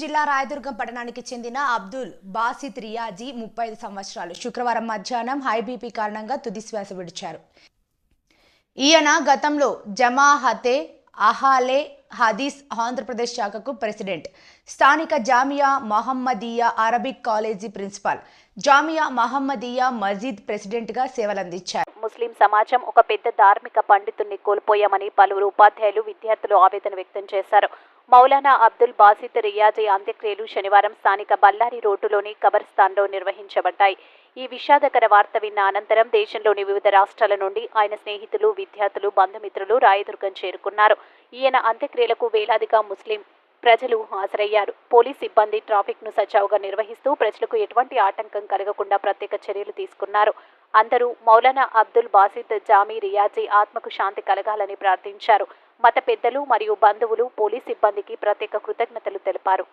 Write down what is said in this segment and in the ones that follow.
జిల్లా రాయదుర్గం పట్టణానికి చెందిన అబ్దుల్ బాసిత్ రియాజీ 35 సంవత్సరాలు శుక్రవారం మధ్యాహ్నం హై బీపీ కారణంగా తుది శ్వాస విడిచారు. ఈయన గతంలో జమాహతే అహాలే హదీస్ ఆంధ్రప్రదేశ్ శాఖకు ప్రెసిడెంట్, స్థానిక Jamia Mohammadiya Arabic college principal, Jamia Mohammadiya Masjid ప్రెసిడెంట్గా సేవలందించారు. ముస్లిం సమాజం ఒక పెద్ద ధార్మిక పండితుడిని కోల్పోయామని పలువురు ఉపాధ్యాయులు, విద్యార్థులు ఆవేదన వ్యక్తం చేశారు. మౌలానా అబ్దుల్ బాసిత్ రియాజీ అంత్యక్రియలు శనివారం స్థానిక బల్లారి రోడ్డులోని కబర్స్థాన్లో నిర్వహించబడ్డాయి. ఈ విషాదకర వార్త విన్న అనంతరం దేశంలోని వివిధ రాష్ట్రాల నుండి ఆయన స్నేహితులు, విద్యార్థులు, బంధుమిత్రులు రాయదుర్గం చేరుకున్నారు. ఈయన అంత్యక్రియలకు వేలాదిగా ముస్లిం ప్రజలు హాజరయ్యారు. పోలీస్ సిబ్బంది ట్రాఫిక్ ను సజావుగా నిర్వహిస్తూ ప్రజలకు ఎటువంటి ఆటంకం కలగకుండా ప్రత్యేక చర్యలు తీసుకున్నారు. అందరూ మౌలానా అబ్దుల్ బాసిత్ జామీ రియాజీ ఆత్మకు శాంతి కలగాలని ప్రార్థించారు. మత పెద్దలు మరియు బంధువులు పోలీస్ సిబ్బందికి ప్రత్యేక కృతజ్ఞతలు తెలిపారు.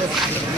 Yeah.